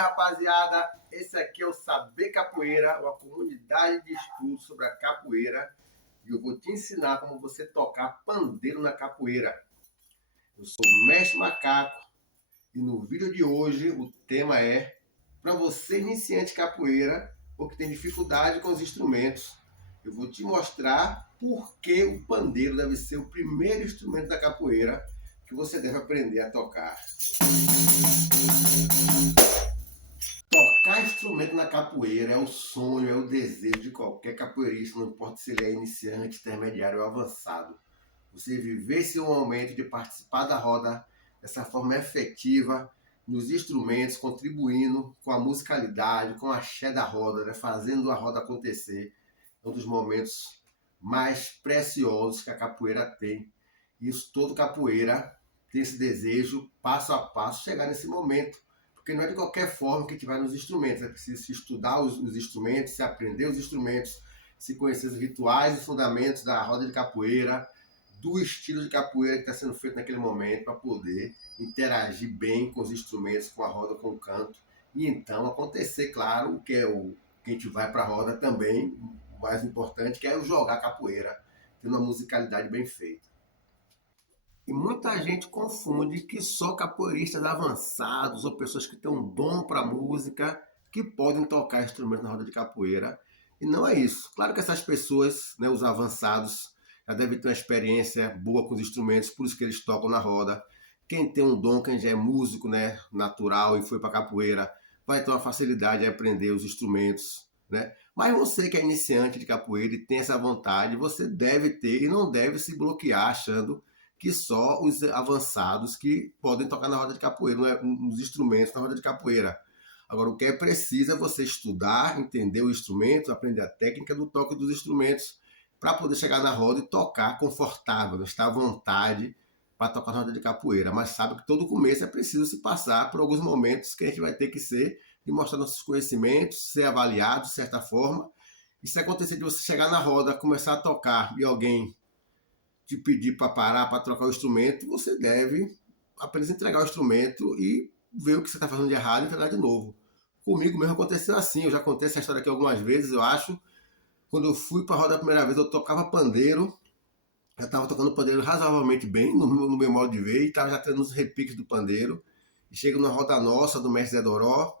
dia, rapaziada! Esse aqui é o Saber Capoeira, uma comunidade de estudo sobre a capoeira. E eu vou te ensinar como você tocar pandeiro na capoeira. Eu sou o Mestre Macaco e no vídeo de hoje o tema é para você iniciante capoeira ou que tem dificuldade com os instrumentos. Eu vou te mostrar por que o pandeiro deve ser o primeiro instrumento da capoeira que você deve aprender a tocar. Tocar instrumento na capoeira é o sonho, é o desejo de qualquer capoeirista, não importa se ele é iniciante, intermediário ou avançado. Você viver esse momento de participar da roda dessa forma efetiva, nos instrumentos, contribuindo com a musicalidade, com a axé da roda, né? Fazendo a roda acontecer, é um dos momentos mais preciosos que a capoeira tem. Isso, todo capoeira tem esse desejo, passo a passo, chegar nesse momento. Porque não é de qualquer forma que a gente vai nos instrumentos, é preciso se estudar os instrumentos, se aprender os instrumentos, se conhecer os rituais e fundamentos da roda de capoeira, do estilo de capoeira que está sendo feito naquele momento, para poder interagir bem com os instrumentos, com a roda, com o canto, e então acontecer, claro, o que é o que a gente vai para a roda também, o mais importante, que é o jogar capoeira, tendo uma musicalidade bem feita. E muita gente confunde que só capoeiristas avançados ou pessoas que têm um dom para música que podem tocar instrumentos na roda de capoeira. E não é isso. Claro que essas pessoas, né, os avançados, já devem ter uma experiência boa com os instrumentos, por isso que eles tocam na roda. Quem tem um dom, quem já é músico, né, natural e foi para capoeira, vai ter uma facilidade em aprender os instrumentos, né? Mas você que é iniciante de capoeira e tem essa vontade, você deve ter e não deve se bloquear achando que só os avançados que podem tocar na roda de capoeira, não é, nos instrumentos na roda de capoeira. Agora, o que é preciso é você estudar, entender o instrumento, aprender a técnica do toque dos instrumentos, para poder chegar na roda e tocar confortável, estar à vontade para tocar na roda de capoeira. Mas sabe que todo começo é preciso se passar por alguns momentos que a gente vai ter que ser, de mostrar nossos conhecimentos, ser avaliado de certa forma. E se acontecer de você chegar na roda, começar a tocar e alguém te pedir para parar, para trocar o instrumento, você deve apenas entregar o instrumento e ver o que você está fazendo de errado e entregar de novo. Comigo mesmo aconteceu assim, eu já contei essa história aqui algumas vezes, eu acho. Quando eu fui para a roda a primeira vez, eu tocava pandeiro, já estava tocando pandeiro razoavelmente bem, no meu modo de ver, e estava já tendo os repiques do pandeiro. E chego na roda nossa, do mestre Zé Doró,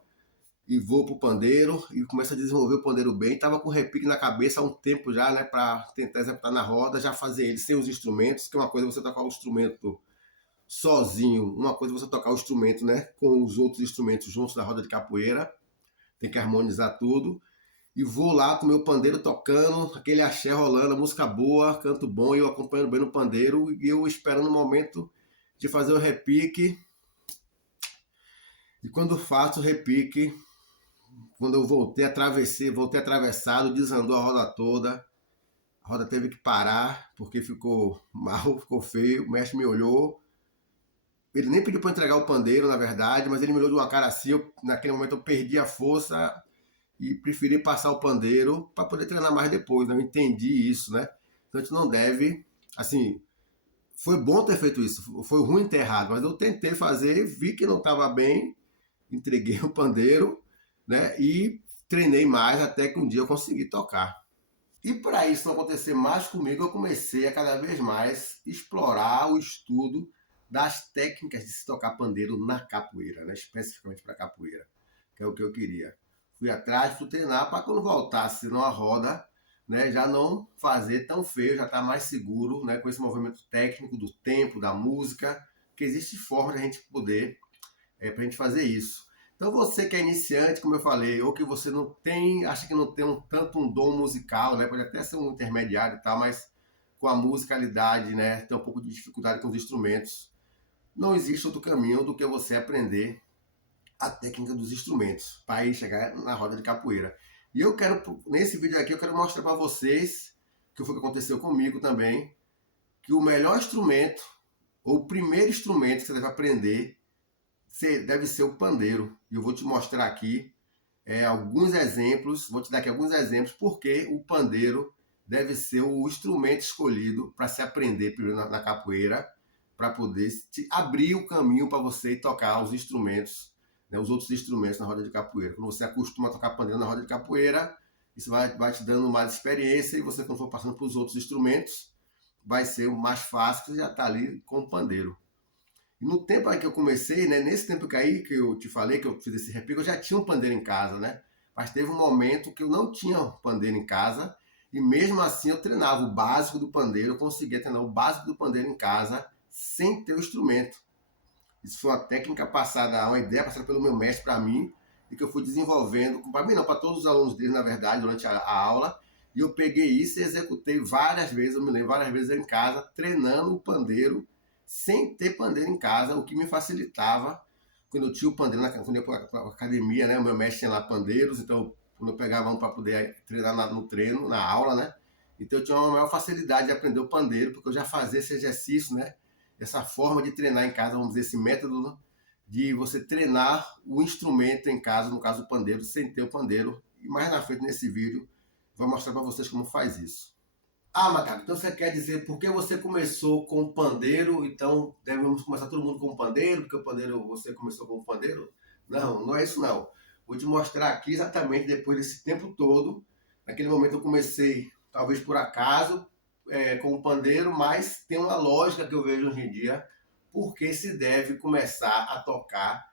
e vou pro pandeiro e começo a desenvolver o pandeiro bem. Tava com repique na cabeça há um tempo já, né, para tentar executar na roda, já fazer ele sem os instrumentos, que é uma coisa você tocar o instrumento sozinho, uma coisa você tocar o instrumento, né, com os outros instrumentos juntos da roda de capoeira, tem que harmonizar tudo. E vou lá com o meu pandeiro tocando, aquele axé rolando, música boa, canto bom, e eu acompanhando bem no pandeiro, e eu esperando o momento de fazer o repique. E quando faço o repique, quando eu voltei atravessado, desandou a roda toda. A roda teve que parar, porque ficou mal, ficou feio. O mestre me olhou. Ele nem pediu para entregar o pandeiro, na verdade, mas ele me olhou de uma cara assim. Naquele momento eu perdi a força e preferi passar o pandeiro para poder treinar mais depois. Né? Eu entendi isso, né? Então a gente não deve... Assim, foi bom ter feito isso. Foi ruim ter errado, mas eu tentei fazer, vi que não estava bem, entreguei o pandeiro, né? E treinei mais até que um dia eu consegui tocar. E para isso não acontecer mais comigo, eu comecei a cada vez mais explorar o estudo das técnicas de se tocar pandeiro na capoeira, né? Especificamente para capoeira, que é o que eu queria. Fui atrás, fui treinar para quando voltasse numa roda, né, já não fazer tão feio, já estar tá mais seguro, né, com esse movimento técnico do tempo, da música, que existe forma de a gente poder, para a gente fazer isso. Então você que é iniciante, como eu falei, ou que você não tem, acha que não tem tanto um dom musical, né? Pode até ser um intermediário e tal, mas com a musicalidade, né? Tem um pouco de dificuldade com os instrumentos. Não existe outro caminho do que você aprender a técnica dos instrumentos para ir chegar na roda de capoeira. E eu quero, nesse vídeo aqui, eu quero mostrar para vocês, que foi o que aconteceu comigo também, que o melhor instrumento, ou o primeiro instrumento que você deve aprender, deve ser o pandeiro. E eu vou te mostrar aqui alguns exemplos, vou te dar aqui alguns exemplos porque o pandeiro deve ser o instrumento escolhido para se aprender primeiro na capoeira, para poder abrir o caminho para você tocar os instrumentos né, os outros instrumentos na roda de capoeira. Quando você acostuma a tocar pandeiro na roda de capoeira, isso vai te dando mais experiência, e você, quando for passando para os outros instrumentos, vai ser mais fácil, você já está ali com o pandeiro. E no tempo aí que eu comecei, né, nesse tempo que eu te falei, que eu fiz esse repique, eu já tinha um pandeiro em casa, né? Mas teve um momento que eu não tinha um pandeiro em casa, e mesmo assim eu treinava o básico do pandeiro, eu conseguia treinar o básico do pandeiro em casa, sem ter o instrumento. Isso foi uma técnica passada, uma ideia passada pelo meu mestre para mim, e que eu fui desenvolvendo, para mim não, para todos os alunos dele, na verdade, durante a aula. E eu peguei isso e executei várias vezes, eu me lembro, várias vezes em casa, treinando o pandeiro, sem ter pandeiro em casa, o que me facilitava quando eu tinha o pandeiro, quando eu ia para a academia, né? O meu mestre tinha lá pandeiros, então quando eu pegava um para poder treinar no treino, na aula, né? Então eu tinha uma maior facilidade de aprender o pandeiro, porque eu já fazia esse exercício, né? Essa forma de treinar em casa, vamos dizer, esse método de você treinar o instrumento em casa, no caso o pandeiro, sem ter o pandeiro. E mais na frente nesse vídeo, vou mostrar para vocês como faz isso. Ah, Macaco, então você quer dizer porque você começou com o pandeiro, então devemos começar todo mundo com o pandeiro, porque o pandeiro você começou com o pandeiro? Não, não é isso não. Vou te mostrar aqui exatamente depois desse tempo todo. Naquele momento eu comecei, talvez por acaso, com o pandeiro, mas tem uma lógica que eu vejo hoje em dia, porque se deve começar a tocar,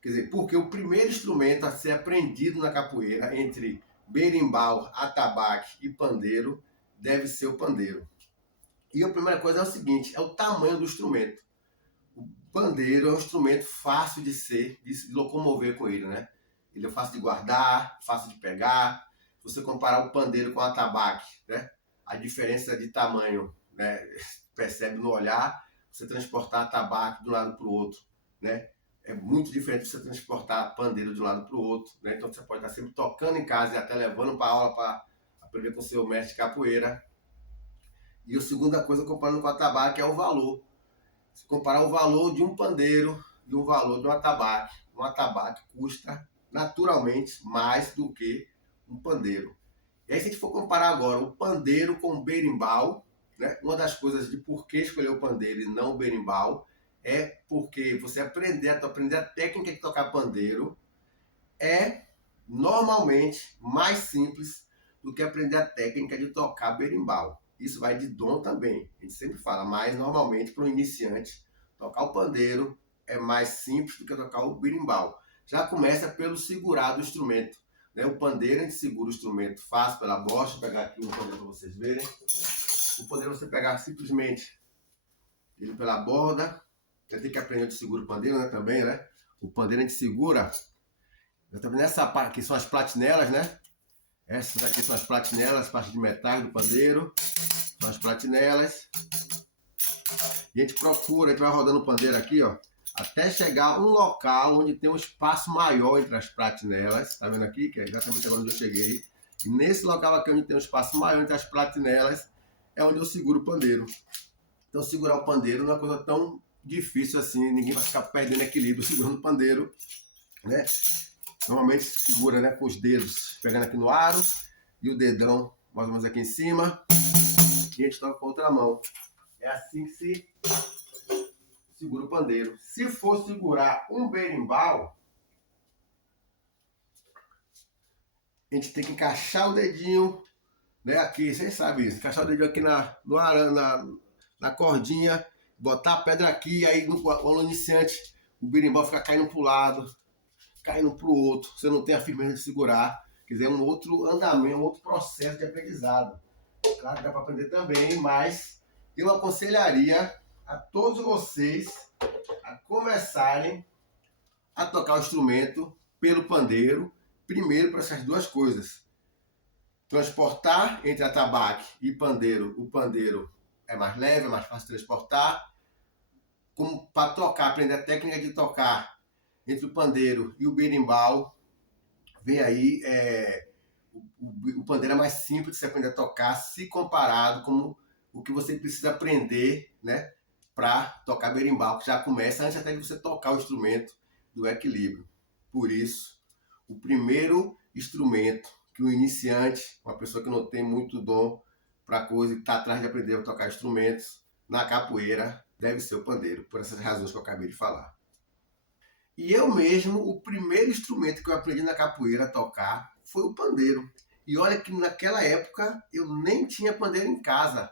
quer dizer, porque o primeiro instrumento a ser aprendido na capoeira, entre berimbau, atabaque e pandeiro, deve ser o pandeiro. E a primeira coisa é o seguinte, é o tamanho do instrumento. O pandeiro é um instrumento fácil de de locomover com ele, né? Ele é fácil de guardar, fácil de pegar. Se você comparar o pandeiro com o atabaque, né? A diferença de tamanho, né? Percebe no olhar. Você transportar atabaque de um lado para o outro, né? É muito diferente de você transportar pandeiro de um lado para o outro, né? Então você pode estar sempre tocando em casa e até levando para aula para aprender com o seu mestre de capoeira. E a segunda coisa, comparando com o atabaque, é o valor. Se comparar o valor de um pandeiro e o valor de um atabaque custa naturalmente mais do que um pandeiro. E aí, se a gente for comparar agora o pandeiro com o berimbau, né? Uma das coisas de por que escolher o pandeiro e não o berimbau é porque você aprender a técnica de tocar pandeiro é normalmente mais simples do que aprender a técnica de tocar berimbau. Isso vai de dom também, a gente sempre fala, mas normalmente para um iniciante, tocar o pandeiro é mais simples do que tocar o berimbau. Já começa pelo segurar do instrumento. Né? O pandeiro a gente segura o instrumento fácil pela bocha, vou pegar aqui um pandeiro para vocês verem. O pandeiro você pegar simplesmente ele pela borda, você tem que aprender onde segura o pandeiro, né? Também, né? O pandeiro a gente segura, nessa parte aqui são as platinelas, né? Essas aqui são as platinelas, parte de metais do pandeiro. São as platinelas. E a gente procura, a gente vai rodando o pandeiro aqui, ó, até chegar a um local onde tem um espaço maior entre as platinelas. Tá vendo aqui? Que é exatamente agora onde eu cheguei. E nesse local aqui onde tem um espaço maior entre as platinelas é onde eu seguro o pandeiro. Então segurar o pandeiro não é uma coisa tão difícil assim, ninguém vai ficar perdendo equilíbrio segurando o pandeiro, né? Normalmente segura, né, com os dedos pegando aqui no aro e o dedão mais ou menos aqui em cima, e a gente toca com a outra mão. É assim que se segura o pandeiro. Se for segurar um berimbau, a gente tem que encaixar o dedinho, né, aqui, vocês sabem isso, encaixar o dedinho aqui na cordinha, botar a pedra aqui, aí no aluno iniciante o berimbau fica caindo para o lado, caindo para o outro, você não tem a firmeza de segurar, quer dizer, é um outro andamento, um outro processo de aprendizado. Claro que dá para aprender também, mas eu aconselharia a todos vocês a começarem a tocar o instrumento pelo pandeiro, primeiro para essas duas coisas. Transportar entre atabaque e pandeiro, o pandeiro é mais leve, é mais fácil de transportar. Como para tocar, aprender a técnica de tocar entre o pandeiro e o berimbau, vem aí, o pandeiro é mais simples de você aprender a tocar, se comparado com o que você precisa aprender, né, para tocar berimbau, que já começa antes até de você tocar o instrumento do equilíbrio. Por isso, o primeiro instrumento que o iniciante, uma pessoa que não tem muito dom para coisa e está atrás de aprender a tocar instrumentos na capoeira, deve ser o pandeiro, por essas razões que eu acabei de falar. E eu mesmo, o primeiro instrumento que eu aprendi na capoeira a tocar foi o pandeiro. E olha que naquela época eu nem tinha pandeiro em casa.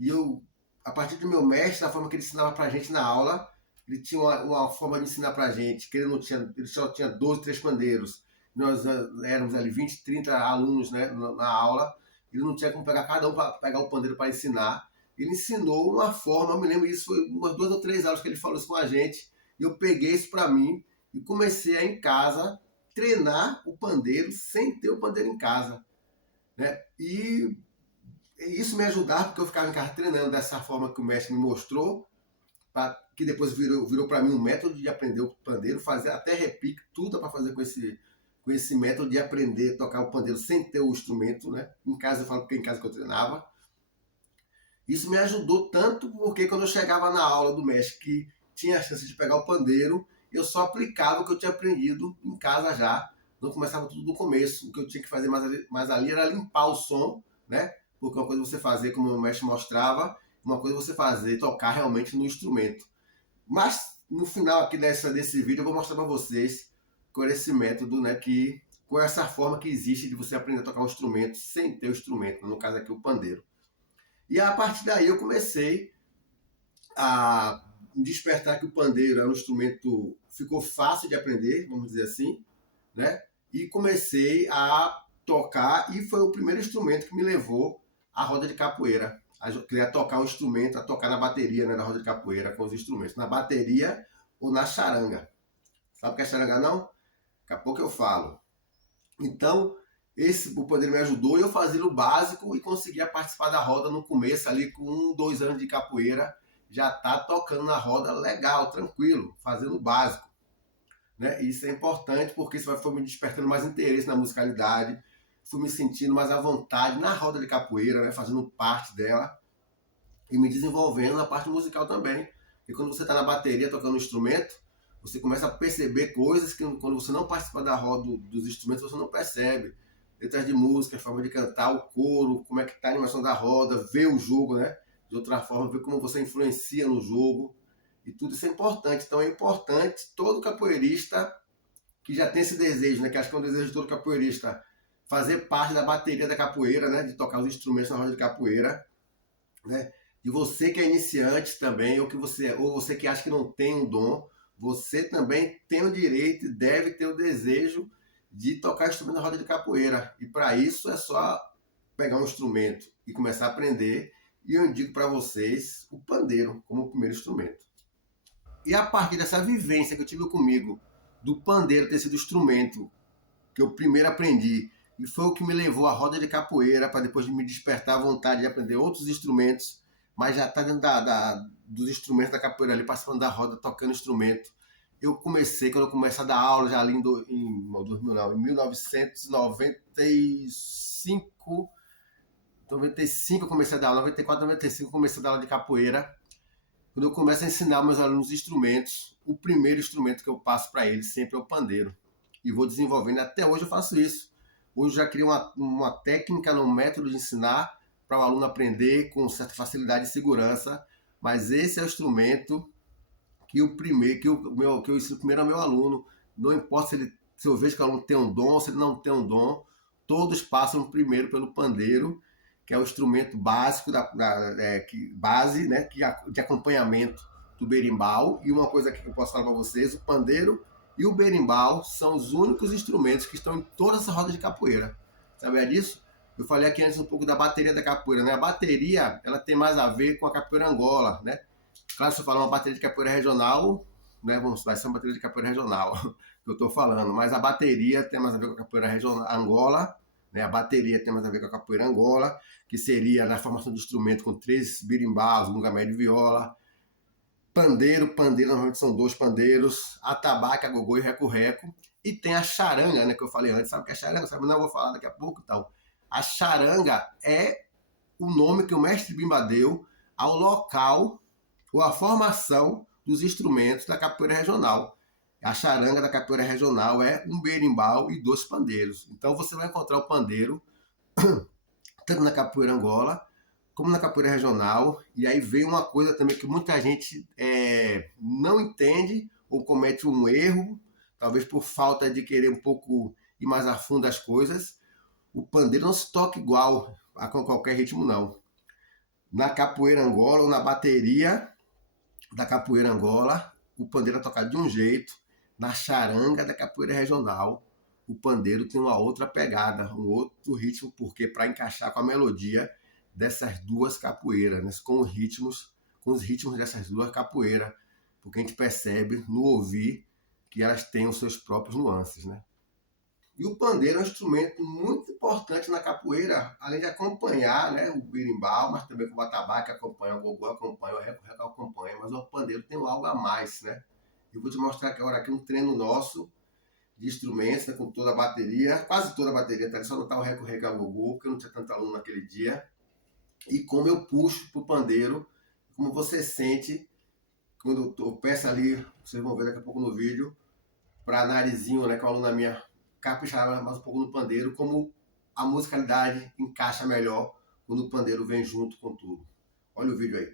E eu, a partir do meu mestre, da forma que ele ensinava pra gente na aula, ele tinha uma forma de ensinar pra gente, que ele não tinha, ele só tinha 12, 3 pandeiros. Nós éramos ali 20, 30 alunos, né, na aula. Ele não tinha como pegar cada um para pegar o pandeiro para ensinar. Ele ensinou uma forma, eu me lembro disso, foi umas 2 ou 3 aulas que ele falou isso com a gente. E eu peguei isso para mim e comecei a, em casa, treinar o pandeiro sem ter o pandeiro em casa, né? E isso me ajudava, porque eu ficava em casa treinando dessa forma que o mestre me mostrou, que depois virou para mim um método de aprender o pandeiro, fazer até repique, tudo para fazer com esse método de aprender a tocar o pandeiro sem ter o instrumento, né? Em casa, eu falo porque em casa que eu treinava. Isso me ajudou tanto porque quando eu chegava na aula do mestre que tinha a chance de pegar o pandeiro, eu só aplicava o que eu tinha aprendido em casa já. Não começava tudo do começo. O que eu tinha que fazer mais ali era limpar o som, né? Porque uma coisa é você fazer como o mestre mostrava, uma coisa é você fazer, tocar realmente no instrumento. Mas no final aqui desse vídeo eu vou mostrar para vocês com esse método, né, com essa forma que existe de você aprender a tocar um instrumento sem ter o instrumento, no caso aqui o pandeiro. E a partir daí eu comecei a despertar que o pandeiro era um instrumento, ficou fácil de aprender, vamos dizer assim, né? E comecei a tocar e foi o primeiro instrumento que me levou à roda de capoeira. A tocar um instrumento, a tocar na bateria, né, da roda de capoeira com os instrumentos, na bateria ou na charanga. Sabe o que é charanga não? Daqui a pouco eu falo. Então, o pandeiro me ajudou e eu fazia o básico e conseguia participar da roda no começo, ali com 2 anos de capoeira, já tá tocando na roda legal, tranquilo, fazendo o básico. Né? E isso é importante porque isso foi me despertando mais interesse na musicalidade, fui me sentindo mais à vontade na roda de capoeira, né? Fazendo parte dela e me desenvolvendo na parte musical também. E quando você está na bateria tocando um instrumento, você começa a perceber coisas que quando você não participa da roda dos instrumentos, você não percebe. Letras de música, a forma de cantar, o coro, como é que está a animação da roda, ver o jogo, né? De outra forma, ver como você influencia no jogo. E tudo isso é importante. Então é importante todo capoeirista que já tem esse desejo, né? Que acho que é um desejo de todo capoeirista, fazer parte da bateria da capoeira, né? De tocar os instrumentos na roda de capoeira, né? E você que é iniciante também, ou você que acha que não tem um dom, você também tem o direito e deve ter o desejo de tocar instrumento na roda de capoeira. E para isso é só pegar um instrumento e começar a aprender. E eu indico para vocês o pandeiro como o primeiro instrumento. E a partir dessa vivência que eu tive comigo, do pandeiro ter sido o instrumento que eu primeiro aprendi, e foi o que me levou à roda de capoeira, para depois me despertar a vontade de aprender outros instrumentos, mas já está dentro dos instrumentos da capoeira ali, participando da roda, tocando instrumento. Quando eu comecei a dar aula, já ali em 1995, 95 eu comecei a dar aula, 94, 95 eu comecei a dar aula de capoeira. Quando eu começo a ensinar meus alunos instrumentos, o primeiro instrumento que eu passo para eles sempre é o pandeiro. E vou desenvolvendo, até hoje eu faço isso. Hoje eu já criei uma técnica, um método de ensinar para o aluno aprender com certa facilidade e segurança, mas esse é o instrumento que eu ensino primeiro ao meu aluno. Não importa se eu vejo que o aluno tem um dom, se ele não tem um dom, todos passam primeiro pelo pandeiro, que é o instrumento básico base, né, de acompanhamento do berimbau. E uma coisa que eu posso falar para vocês: o pandeiro e o berimbau são os únicos instrumentos que estão em toda essa roda de capoeira. Sabia disso? Eu falei aqui antes um pouco da bateria da capoeira, né? A bateria, ela tem mais a ver com a capoeira Angola, né? Claro, se eu falar uma bateria de capoeira regional, né, vai ser uma bateria de capoeira regional que eu estou falando, mas a bateria tem mais a ver com a capoeira regional Angola, né? A bateria tem mais a ver com a capoeira Angola, que seria na formação de instrumento com 3 birimbaus, gunga médio e viola. Pandeiro, normalmente são 2 pandeiros, atabaque, agogô e reco-reco. E tem a charanga, né, que eu falei antes. Sabe o que é charanga? Sabe? Não, eu vou falar daqui a pouco. Então, a charanga é o nome que o mestre Bimba deu ao local ou à formação dos instrumentos da capoeira regional. A charanga da capoeira regional é um berimbau e 2 pandeiros. Então você vai encontrar o pandeiro tanto na capoeira Angola como na capoeira regional. E aí vem uma coisa também que muita gente não entende ou comete um erro, talvez por falta de querer um pouco ir mais a fundo as coisas, o pandeiro não se toca igual a qualquer ritmo, não. Na capoeira Angola ou na bateria da capoeira Angola, o pandeiro é tocado de um jeito. Na charanga da capoeira regional, o pandeiro tem uma outra pegada, um outro ritmo, porque para encaixar com a melodia dessas duas capoeiras, né? com os ritmos dessas duas capoeiras, porque a gente percebe no ouvir que elas têm os seus próprios nuances, né? E o pandeiro é um instrumento muito importante na capoeira, além de acompanhar, né, o berimbau, mas também com o atabaque acompanha, o gogô acompanha, o reco-reco acompanha, mas o pandeiro tem algo a mais, né? Eu vou te mostrar agora aqui um treino nosso de instrumentos, né, com toda a bateria, quase toda a bateria, tá? Só não tá o reco-reco e o gogô, porque eu não tinha tanto aluno naquele dia. E como eu puxo pro pandeiro, como você sente quando eu peço ali, vocês vão ver daqui a pouco no vídeo, para narizinho, né, com a aluna minha caprichar mais um pouco no pandeiro, como a musicalidade encaixa melhor quando o pandeiro vem junto com tudo. Olha o vídeo aí.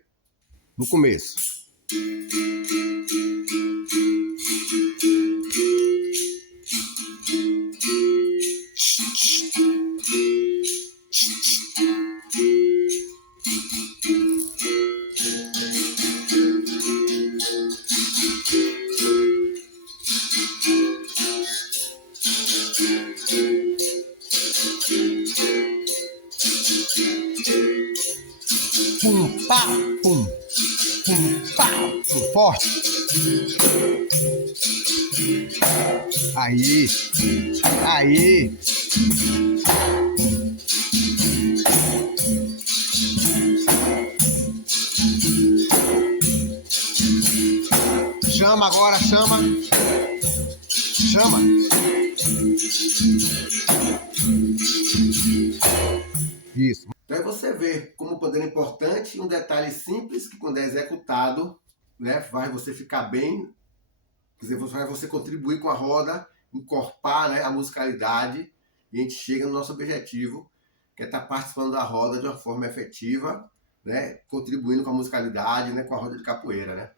No começo. Pum, pá, pum, pum, pá, pum, forte. Aí, aí. Chama agora, chama. Chama. Isso. Então aí você vê como o pandeiro é importante e um detalhe simples que quando é executado, né, vai você ficar bem, quer dizer, vai você contribuir com a roda, encorpar, né, a musicalidade e a gente chega no nosso objetivo, que é estar participando da roda de uma forma efetiva, né, contribuindo com a musicalidade, né, com a roda de capoeira, né.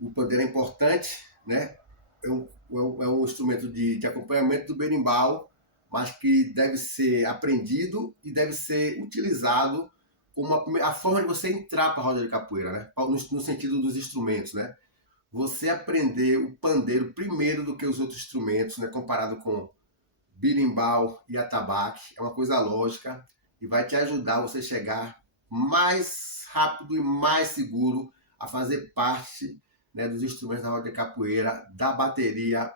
O pandeiro é importante, né, é um instrumento de acompanhamento do berimbau, mas que deve ser aprendido e deve ser utilizado como a forma de você entrar para a roda de capoeira, né? No sentido dos instrumentos, né? Você aprender o pandeiro primeiro do que os outros instrumentos, né? Comparado com berimbau e atabaque, é uma coisa lógica e vai te ajudar a você chegar mais rápido e mais seguro a fazer parte, né, dos instrumentos da roda de capoeira, da bateria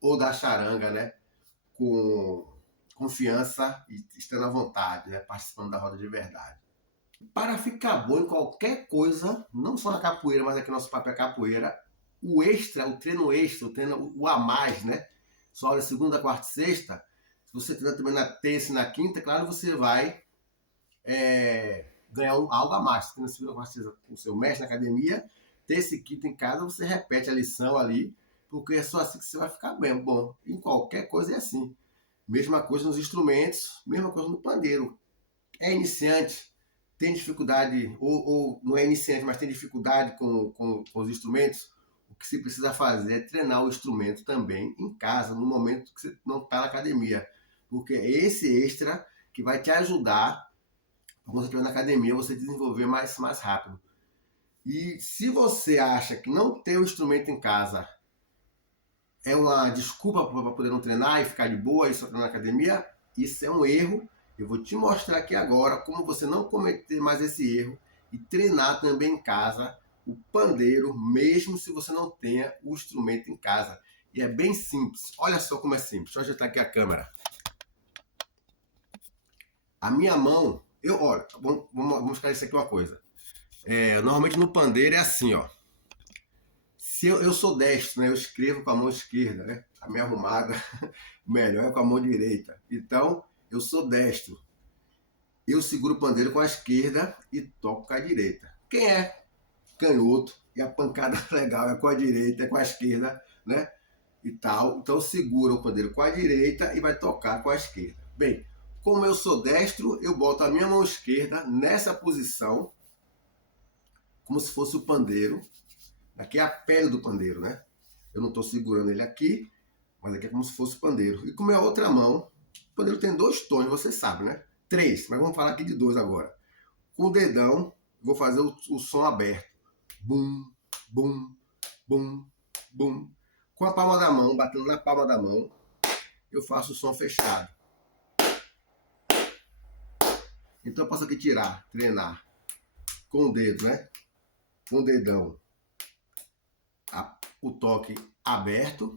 ou da charanga, né? Com confiança e estando à vontade, né? Participando da roda de verdade. Para ficar bom em qualquer coisa, não só na capoeira, mas aqui no nosso papo é capoeira, o extra, o treino extra, o a mais, né? Só na segunda, quarta e sexta, se você treinar também na terça e na quinta, claro, você vai ganhar algo a mais. Você treina na segunda, quarta e sexta com o seu mestre na academia, terça e quinta em casa, você repete a lição ali, porque é só assim que você vai ficar bem. Bom, em qualquer coisa é assim. Mesma coisa nos instrumentos, mesma coisa no pandeiro. É iniciante, tem dificuldade, ou não é iniciante, mas tem dificuldade com os instrumentos, o que se precisa fazer é treinar o instrumento também em casa, no momento que você não está na academia. Porque é esse extra que vai te ajudar, quando você estiver na academia, você desenvolver mais rápido. E se você acha que não ter o instrumento em casa é uma desculpa para poder não treinar e ficar de boa e só treinar na academia, isso é um erro. Eu vou te mostrar aqui agora como você não cometer mais esse erro e treinar também em casa o pandeiro, mesmo se você não tenha o instrumento em casa. E é bem simples. Olha só como é simples. Deixa eu ajeitar aqui a câmera. A minha mão, olha, vamos esclarecer aqui uma coisa. Normalmente no pandeiro é assim, ó. Se eu sou destro, né? Eu escrevo com a mão esquerda, né? A minha arrumada melhor é com a mão direita. Então, eu sou destro. Eu seguro o pandeiro com a esquerda e toco com a direita. Quem é canhoto e a pancada legal é com a direita, é com a esquerda, né? E tal. Então, segura o pandeiro com a direita e vai tocar com a esquerda. Bem, como eu sou destro, eu boto a minha mão esquerda nessa posição, como se fosse o pandeiro. Aqui é a pele do pandeiro, né? Eu não estou segurando ele aqui, mas aqui é como se fosse o pandeiro. E com a minha outra mão, o pandeiro tem 2 tons, você sabe, né? 3, mas vamos falar aqui de 2 agora. Com o dedão, vou fazer o som aberto. Bum, bum, bum, bum. Com a palma da mão, batendo na palma da mão, eu faço o som fechado. Então eu posso aqui treinar com o dedo, né? Com o dedão, o toque aberto.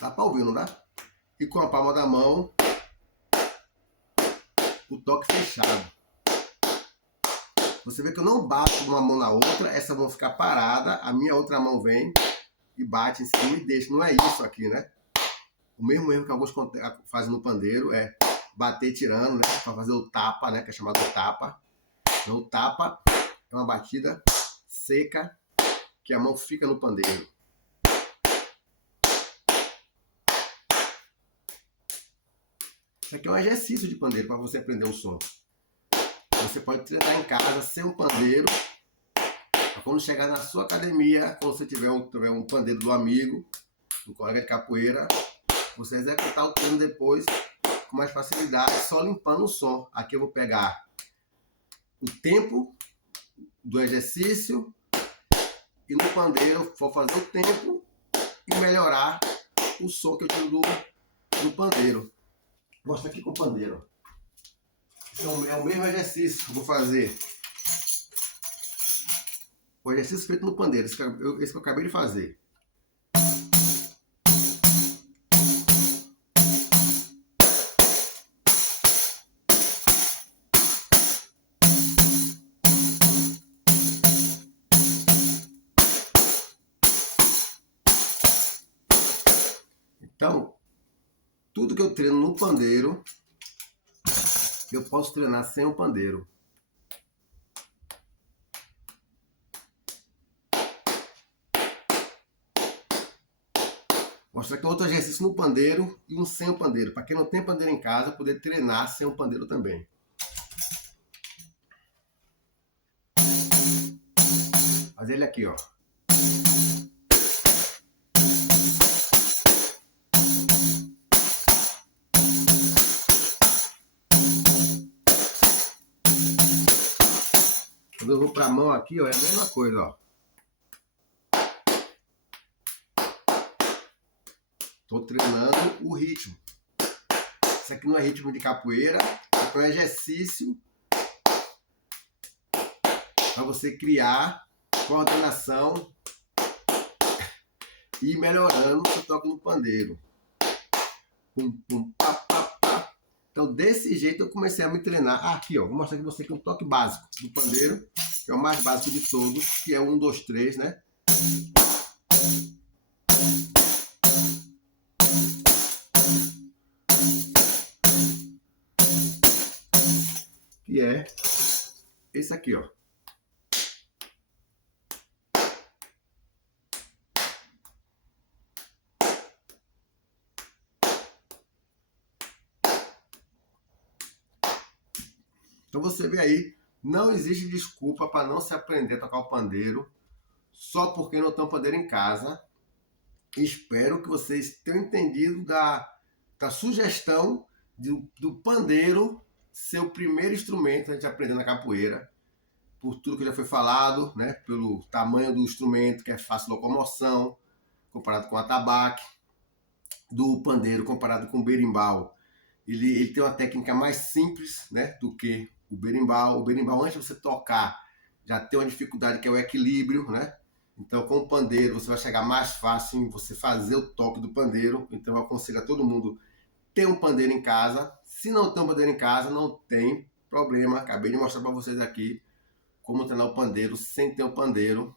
Dá pra ouvir, não dá? E com a palma da mão, o toque fechado. Você vê que eu não bato uma mão na outra, essa mão fica parada, a minha outra mão vem e bate em cima e deixa. Não é isso aqui, né? O mesmo erro que alguns fazem no pandeiro é bater tirando, né? Para fazer o tapa, né? Que é chamado tapa. Então, o tapa é uma batida seca que a mão fica no pandeiro. Isso aqui é um exercício de pandeiro para você aprender o som. Você pode treinar em casa sem um pandeiro. Quando chegar na sua academia, quando você tiver um pandeiro do amigo, um colega de capoeira, você executar o treino depois com mais facilidade, só limpando o som. Aqui eu vou pegar o tempo do exercício e no pandeiro vou fazer o tempo e melhorar o som que eu tiro do pandeiro. Vou mostrar aqui com o pandeiro. Então, é o mesmo exercício que eu vou fazer. O exercício feito no pandeiro, esse que eu acabei de fazer. Então, tudo que eu treino no pandeiro, eu posso treinar sem o pandeiro. Vou mostrar aqui outro exercício no pandeiro e um sem o pandeiro. Para quem não tem pandeiro em casa, poder treinar sem o pandeiro também. Fazer ele aqui, ó. Quando eu vou para a mão aqui, ó, é a mesma coisa, ó. Estou treinando o ritmo. Isso aqui não é ritmo de capoeira, é um exercício para você criar coordenação e ir melhorando o seu toque no pandeiro. Pum, pum, pá, pá, pá. Então, desse jeito eu comecei a me treinar. Aqui, ó, vou mostrar aqui pra você aqui um toque básico do pandeiro, que é o mais básico de todos, que é 1, 2, 3, né? Que é esse aqui, ó. Então você vê aí, não existe desculpa para não se aprender a tocar o pandeiro só porque não tem um pandeiro em casa. Espero que vocês tenham entendido da sugestão do pandeiro ser o primeiro instrumento a gente aprender na capoeira, por tudo que já foi falado, né? Pelo tamanho do instrumento, que é fácil locomoção, comparado com o atabaque, do pandeiro comparado com o berimbau. Ele tem uma técnica mais simples, né, do que o berimbau. O berimbau, antes de você tocar, já tem uma dificuldade que é o equilíbrio, né? Então, com o pandeiro, você vai chegar mais fácil em você fazer o toque do pandeiro. Então, eu aconselho a todo mundo ter um pandeiro em casa. Se não tem um pandeiro em casa, não tem problema. Acabei de mostrar para vocês aqui como treinar o pandeiro sem ter o pandeiro.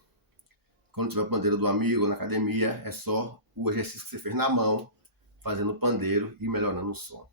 Quando tiver o pandeiro do amigo na academia, é só o exercício que você fez na mão, fazendo o pandeiro e melhorando o som.